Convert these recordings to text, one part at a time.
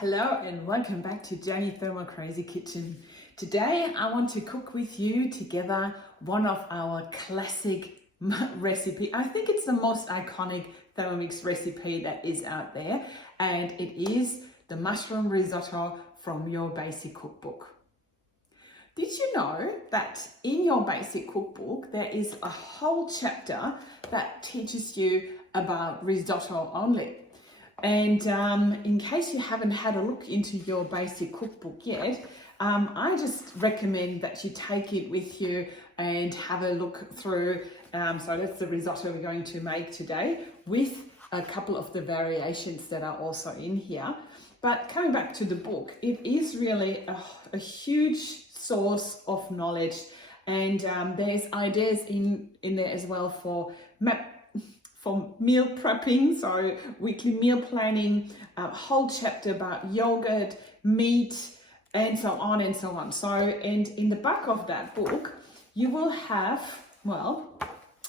Hello and welcome back to Jenny Thermo Crazy Kitchen. Today I want to cook with you together one of our classic recipe. I think it's the most iconic Thermomix recipe that is out there, and it is the mushroom risotto from your basic cookbook. Did you know that in your basic cookbook there is a whole chapter that teaches you about risotto only? And in case you haven't had a look into your basic cookbook yet, I just recommend that you take it with you and have a look through. So that's the risotto we're going to make today, with a couple of the variations that are also in here. But coming back to the book, it is really a huge source of knowledge, and there's ideas in there as well for meal prepping, so weekly meal planning, a whole chapter about yogurt, meat, and so on and so on. So, and in the back of that book, you will have, well,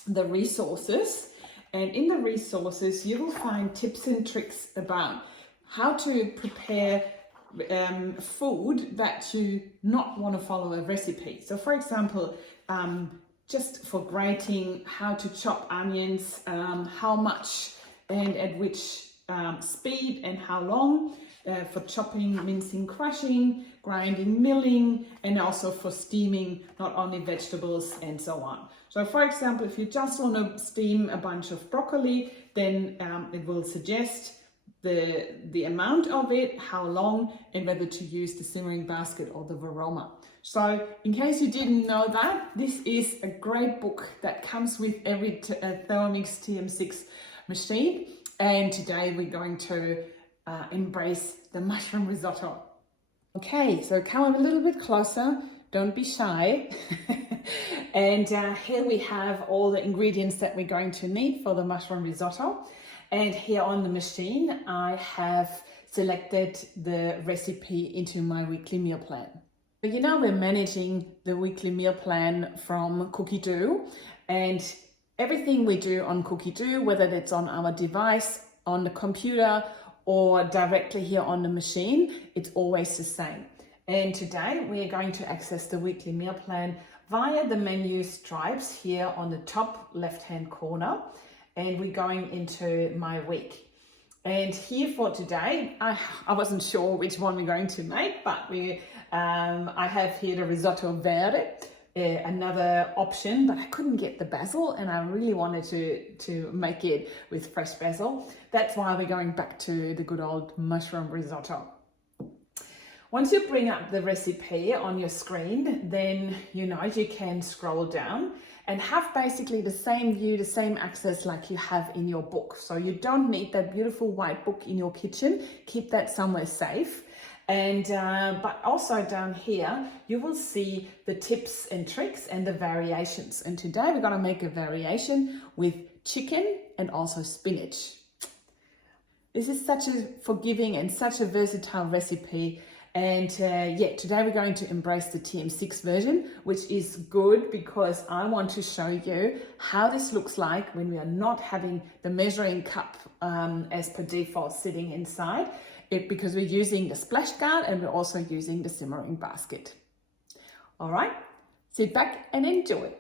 the resources, and in the resources, you will find tips and tricks about how to prepare food that you not want to follow a recipe. So for example, just for grating, how to chop onions, how much and at which speed and how long, for chopping, mincing, crushing, grinding, milling, and also for steaming not only vegetables and so on. So for example, if you just want to steam a bunch of broccoli, then it will suggest the amount of it, how long, and whether to use the simmering basket or the varoma. So in case you didn't know that, this is a great book that comes with every Thermomix TM6 machine. And today we're going to embrace the mushroom risotto. Okay, so come a little bit closer, don't be shy. And here we have all the ingredients that we're going to need for the mushroom risotto. And here on the machine, I have selected the recipe into my weekly meal plan. You know, we're managing the weekly meal plan from Cookie Do, and everything we do on Cookie Do, whether it's on our device, on the computer, or directly here on the machine, it's always the same. And today we are going to access the weekly meal plan via the menu stripes here on the top left-hand corner. And we're going into my week. And here for today, I wasn't sure which one we're going to make, but I have here the risotto verde, another option, but I couldn't get the basil, and I really wanted to make it with fresh basil. That's why we're going back to the good old mushroom risotto. Once you bring up the recipe on your screen, then you know you can scroll down and have basically the same view, the same access like you have in your book. So you don't need that beautiful white book in your kitchen. Keep that somewhere safe. And but also down here, you will see the tips and tricks and the variations. And today we're gonna make a variation with chicken and also spinach. This is such a forgiving and such a versatile recipe. And yeah, today we're going to embrace the TM6 version, which is good because I want to show you how this looks like when we are not having the measuring cup as per default sitting inside it, because we're using the splash guard and we're also using the simmering basket. All right, sit back and enjoy.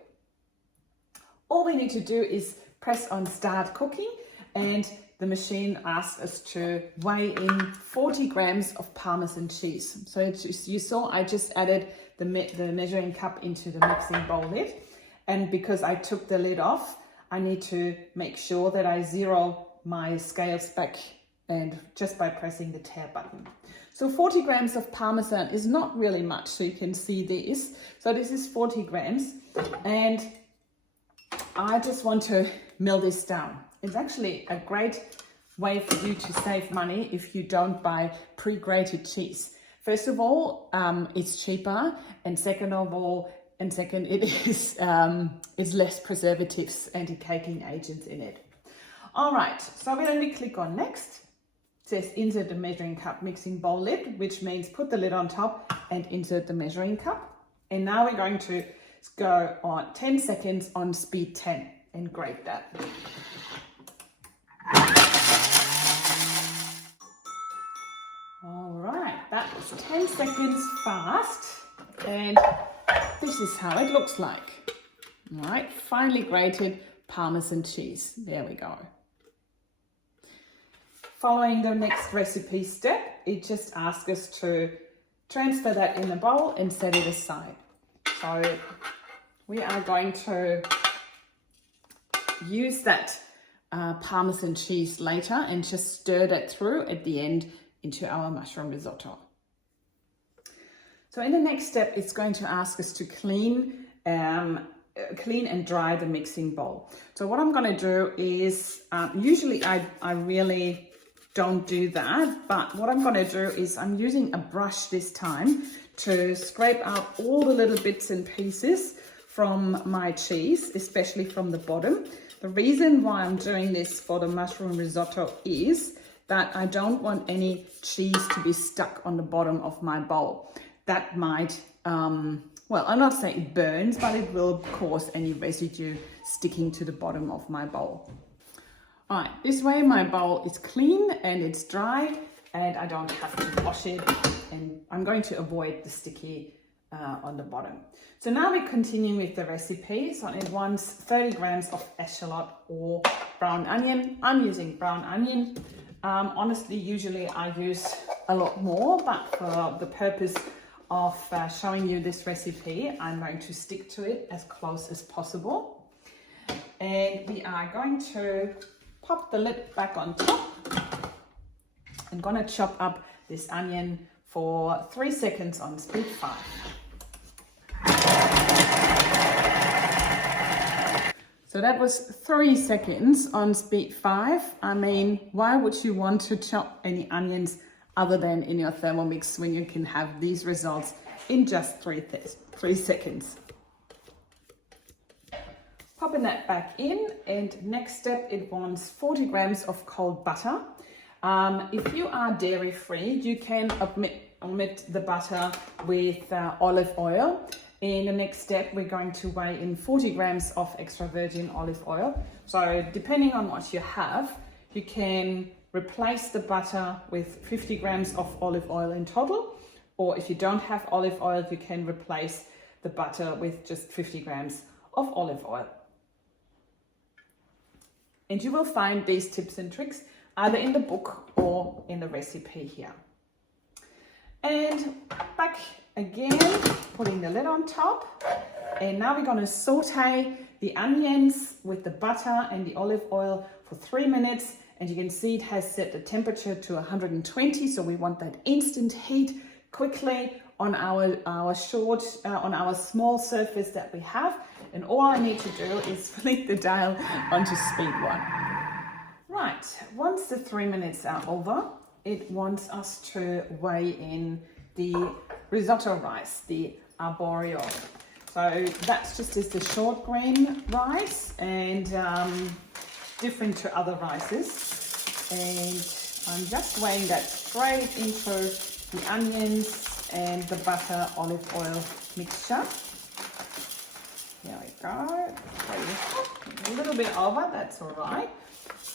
All we need to do is press on start cooking, and the machine asks us to weigh in 40 grams of Parmesan cheese. So you saw I just added the measuring cup into the mixing bowl lid. And because I took the lid off, I need to make sure that I zero my scales back, and just by pressing the tare button. So 40 grams of Parmesan is not really much, so you can see this. So this is 40 grams, and I just want to mill this down. It's actually a great way for you to save money if you don't buy pre-grated cheese. First of all, it's cheaper, and second, it is it's less preservatives, anti-caking agents in it. All right, so when we click on next, it says insert the measuring cup mixing bowl lid, which means put the lid on top and insert the measuring cup. And now we're going to go on 10 seconds on speed 10 and grate that. All right, that was 10 seconds fast, and this is how it looks like. All right, finely grated Parmesan cheese. There we go. Following the next recipe step, it just asks us to transfer that in the bowl and set it aside. So we are going to use that Parmesan cheese later and just stir that through at the end into our mushroom risotto. So in the next step, it's going to ask us to clean and dry the mixing bowl. So what I'm going to do is, usually I really don't do that, but what I'm going to do is I'm using a brush this time to scrape out all the little bits and pieces from my cheese, especially from the bottom. The reason why I'm doing this for the mushroom risotto is that I don't want any cheese to be stuck on the bottom of my bowl. That might, well, I'm not saying it burns, but it will cause any residue sticking to the bottom of my bowl. All right, this way my bowl is clean and it's dry and I don't have to wash it, and I'm going to avoid the sticky on the bottom. So now we continue with the recipe. So it wants 30 grams of eschalot or brown onion. I'm using brown onion. Honestly, usually I use a lot more, but for the purpose of showing you this recipe, I'm going to stick to it as close as possible. And we are going to pop the lid back on top. I'm going to chop up this onion for 3 seconds on speed 5. So that was 3 seconds on speed 5. I mean, why would you want to chop any onions other than in your Thermomix when you can have these results in just 3 seconds? Popping that back in, and next step, it wants 40 grams of cold butter. If you are dairy free, you can omit the butter with olive oil. In the next step, we're going to weigh in 40 grams of extra virgin olive oil. So depending on what you have, you can replace the butter with 50 grams of olive oil in total. Or if you don't have olive oil, you can replace the butter with just 50 grams of olive oil. And you will find these tips and tricks either in the book or in the recipe here. And back again, putting the lid on top. And now we're going to saute the onions with the butter and the olive oil for 3 minutes. And you can see it has set the temperature to 120. So we want that instant heat quickly on our small surface that we have. And all I need to do is flick the dial onto speed 1. Right, once the 3 minutes are over, it wants us to weigh in the risotto rice, the arborio. So that's just the short grain rice, and different to other rices. And I'm just weighing that straight into the onions and the butter olive oil mixture. There we go. A little bit over, that's all right.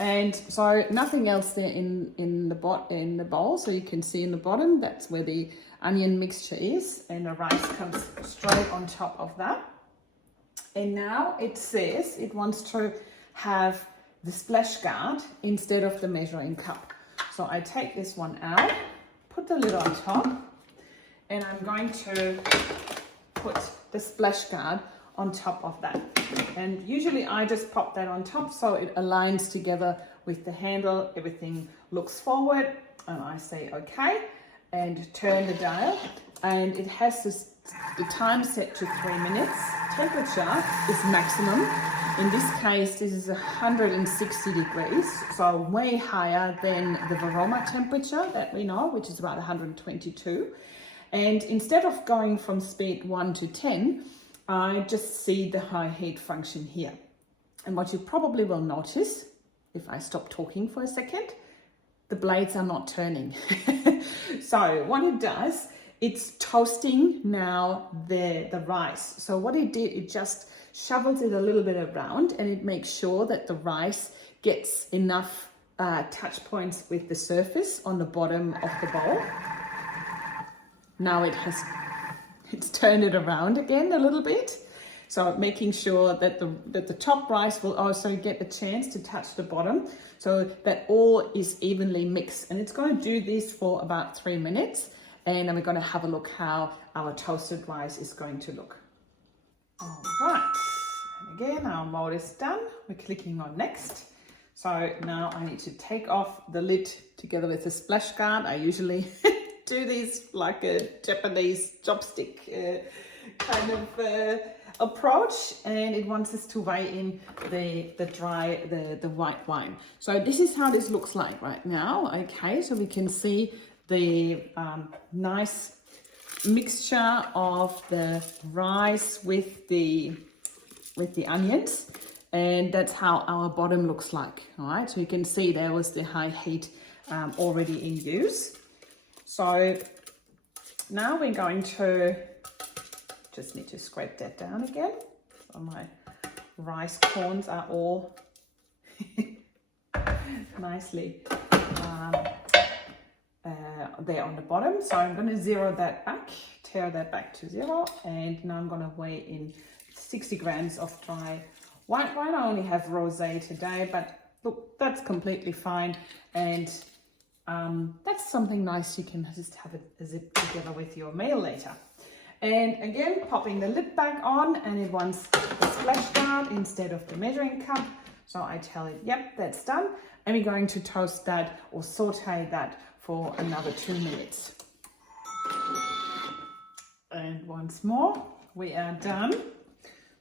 And so nothing else there in the bowl. So you can see in the bottom, that's where the onion mixture is, and the rice comes straight on top of that. And now it says it wants to have the splash guard instead of the measuring cup. So I take this one out, put the lid on top, and I'm going to put the splash guard on top of that. And usually I just pop that on top so it aligns together with the handle, everything looks forward, and I say okay and turn the dial, and it has the time set to 3 minutes. Temperature is maximum. In this case, this is 160 degrees, so way higher than the Varoma temperature that we know, which is about 122. And instead of going from speed 1 to 10, I just see the high heat function here. And what you probably will notice, if I stop talking for a second, the blades are not turning. So what it does, it's toasting now the rice. So what it did, it just shovels it a little bit around, and it makes sure that the rice gets enough touch points with the surface on the bottom of the bowl. now it's turned it around again a little bit. So making sure that the top rice will also get a chance to touch the bottom so that all is evenly mixed. And it's going to do this for about 3 minutes. And then we're going to have a look how our toasted rice is going to look. All right, and again, our mold is done. We're clicking on next. So now I need to take off the lid together with the splash guard. I usually do this like a Japanese chopstick kind of approach, and it wants us to weigh in the white wine. So this is how this looks like right now. Okay, so we can see the nice mixture of the rice with the onions, and that's how our bottom looks like. All right, so you can see there was the high heat already in use. So now we're going to just need to scrape that down again. So my rice corns are all nicely there on the bottom. So I'm going to zero that back, tear that back to 0, and now I'm going to weigh in 60 grams of dry white wine. I only have rosé today, but look, that's completely fine, and that's something nice you can just have it together with your meal later. And again, popping the lid back on, and it wants the splash guard instead of the measuring cup. So I tell it, yep, that's done. And we're going to toast that or saute that for another 2 minutes. And once more, we are done.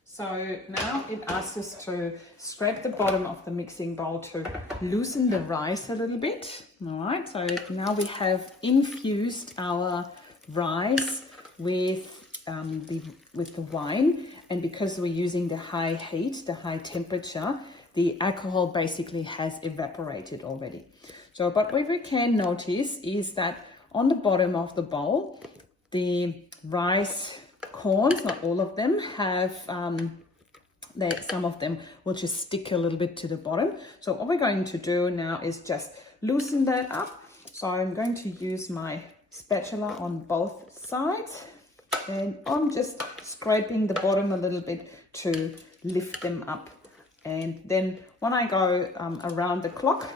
So now it asks us to scrape the bottom of the mixing bowl to loosen the rice a little bit. All right, so now we have infused our rice with the wine, and because we're using the high heat, the high temperature, the alcohol basically has evaporated already. So, but what we can notice is that on the bottom of the bowl, the rice corns, not all of them, have some of them will just stick a little bit to the bottom. So what we're going to do now is just loosen that up. So I'm going to use my spatula on both sides, and I'm just scraping the bottom a little bit to lift them up. And then when I go around the clock,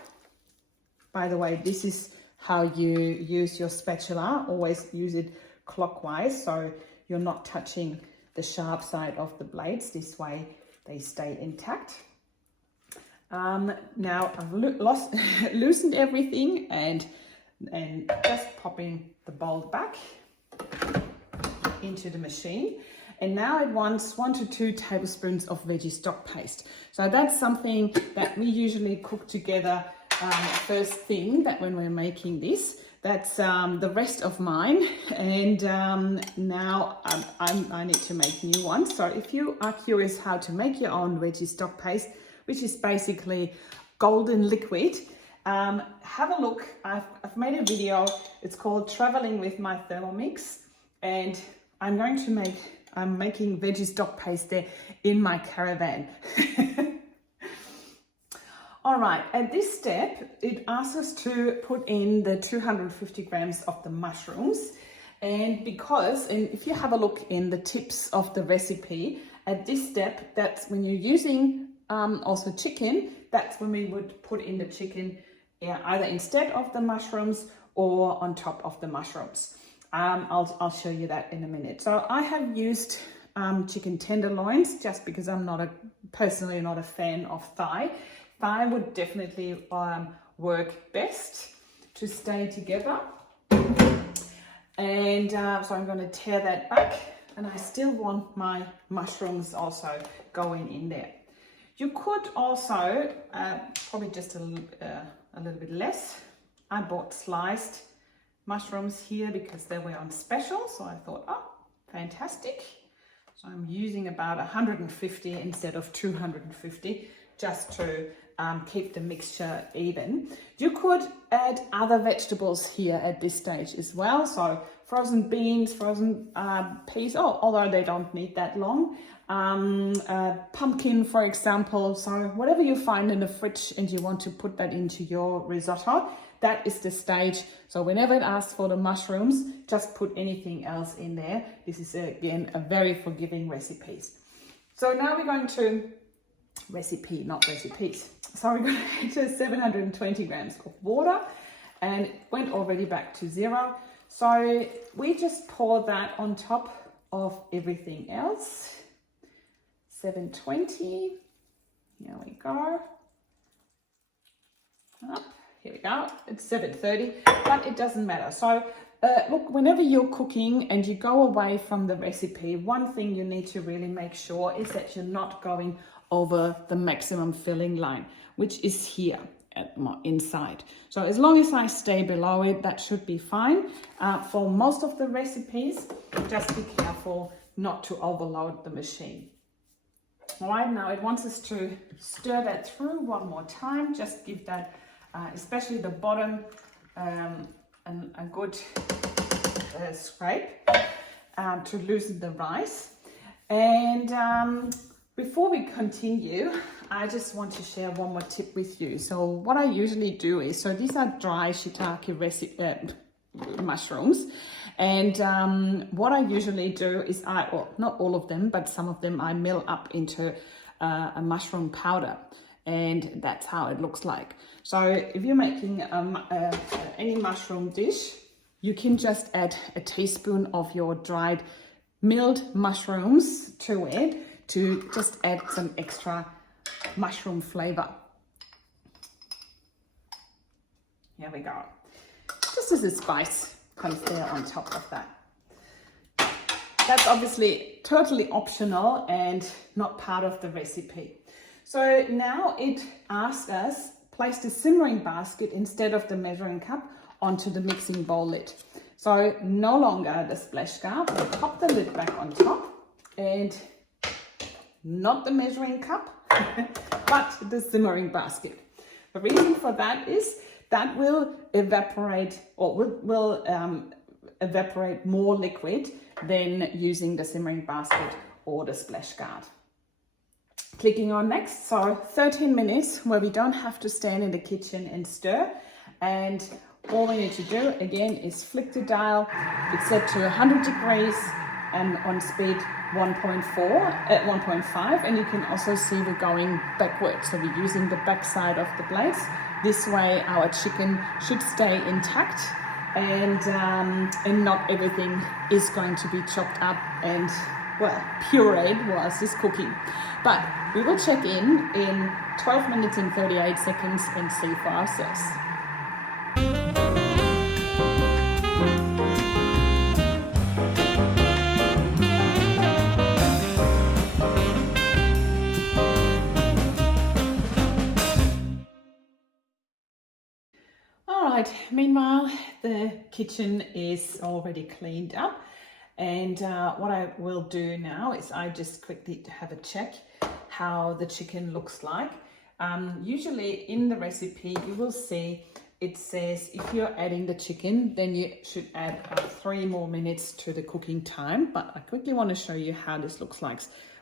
by the way, this is how you use your spatula. Always use it clockwise, so you're not touching the sharp side of the blades. This way they stay intact. Now I've loosened everything and just popping the bowl back into the machine. And now it wants 1 to 2 tablespoons of veggie stock paste. So that's something that we usually cook together first thing, that when we're making this. That's the rest of mine, and now I need to make new ones. So if you are curious how to make your own veggie stock paste, which is basically golden liquid, have a look. I've made a video. It's called Traveling with my Thermomix, and I'm making veggie stock paste there in my caravan. All right, at this step, it asks us to put in the 250 grams of the mushrooms. And if you have a look in the tips of the recipe, at this step, that's when you're using also chicken, that's when we would put in the chicken either instead of the mushrooms or on top of the mushrooms. I'll show you that in a minute. So I have used chicken tenderloins just because I'm personally not a fan of thigh. Thigh would definitely work best to stay together. And so I'm going to tear that back, and I still want my mushrooms also going in there. You could also, probably just a little bit less. I bought sliced mushrooms here because they were on special, so I thought, oh, fantastic. So I'm using about 150 instead of 250 just to keep the mixture even. You could add other vegetables here at this stage as well. So frozen beans, frozen peas, although they don't need that long. Pumpkin, for example. So whatever you find in the fridge and you want to put that into your risotto, that is the stage. So whenever it asks for the mushrooms, just put anything else in there. This is again a very forgiving recipe. So now we're going to not recipes. So we're going to add 720 grams of water, and it went already back to 0. So we just pour that on top of everything else. 720. Here we go. Up. Here we go. It's 730, but it doesn't matter. So look, whenever you're cooking and you go away from the recipe, one thing you need to really make sure is that you're not going over the maximum filling line, which is here at my inside. So as long as I stay below it, that should be fine. For most of the recipes, just be careful not to overload the machine. All right, now it wants us to stir that through one more time. Just give that, especially the bottom, a good scrape to loosen the rice. And before we continue, I just want to share one more tip with you. So what I usually do is, so these are dry shiitake mushrooms. And what I usually do is well, not all of them, but some of them I mill up into a mushroom powder. And that's how it looks like. So if you're making any mushroom dish, you can just add a teaspoon of your dried milled mushrooms to it to just add some extra mushroom flavor. Here we go. Just as a spice comes there on top of that. That's obviously totally optional and not part of the recipe. So now it asks us, place the simmering basket instead of the measuring cup onto the mixing bowl lid. So no longer the splash guard, we'll pop the lid back on top, and not the measuring cup, but the simmering basket. The reason for that is that will evaporate, or will evaporate more liquid than using the simmering basket or the splash guard. Clicking on next, so 13 minutes where we don't have to stand in the kitchen and stir. And all we need to do again is flick the dial. It's set to 100 degrees and on speed 1.5, and you can also see we're going backwards. So we're using the back side of the blades. This way our chicken should stay intact, and not everything is going to be chopped up and, well, pureed whilst it's cooking. But we will check in 12 minutes and 38 seconds and see for ourselves. Meanwhile, the kitchen is already cleaned up, and what I will do now is I just quickly have a check how the chicken looks like. Usually in the recipe you will see it says if you're adding the chicken, then you should add 3 more minutes to the cooking time, but I quickly want to show you how this looks like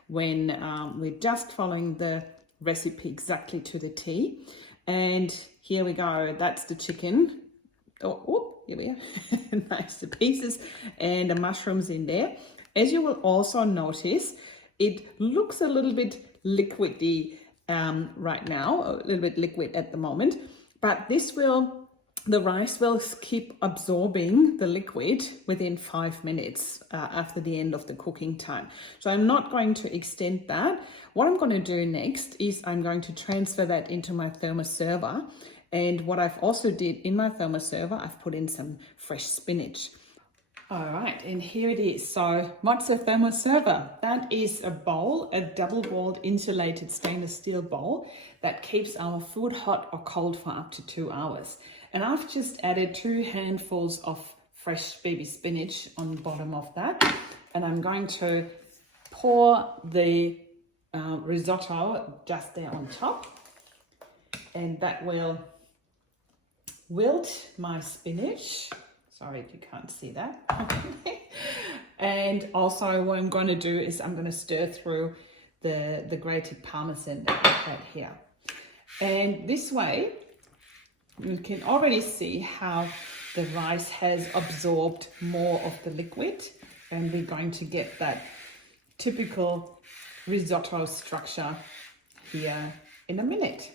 when we're just following the recipe exactly to the T. And here we go, that's the chicken. Oh, here we are. Nice, the pieces and the mushrooms in there. As you will also notice, it looks a little bit liquidy right now, a little bit liquid at the moment, but the rice will keep absorbing the liquid within 5 minutes after the end of the cooking time. So I'm not going to extend that. What I'm going to do next is I'm going to transfer that into my thermoserver. And what I've also did in my thermoserver, I've put in some fresh spinach. All right, and here it is. So what's a thermoserver? That is a bowl, a double-walled insulated stainless steel bowl that keeps our food hot or cold for up to 2 hours. And I've just added 2 handfuls of fresh baby spinach on the bottom of that. And I'm going to pour the risotto just there on top. And that will wilt my spinach. Sorry if you can't see that. And also what I'm going to do is I'm going to stir through the grated Parmesan that I had here. And this way You can already see how the rice has absorbed more of the liquid, and we're going to get that typical risotto structure here in a minute.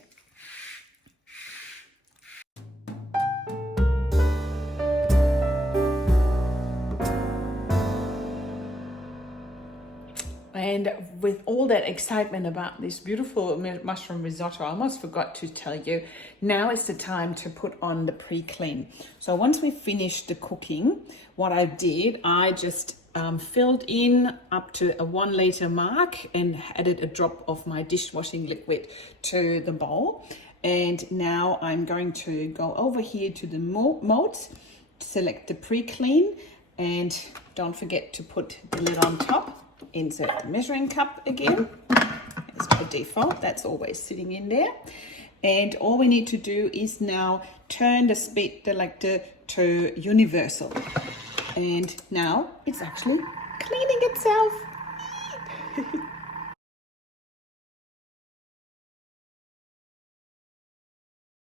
And with all that excitement about this beautiful mushroom risotto, I almost forgot to tell you, now is the time to put on the pre-clean. So once we finished the cooking, what I did, I just filled in up to a 1 liter mark and added a drop of my dishwashing liquid to the bowl. And now I'm going to go over here to the modes, select the pre-clean, and don't forget to put the lid on top. Insert the measuring cup again, as by default, that's always sitting in there. And all we need to do is now turn the speed selector to universal. And now it's actually cleaning itself.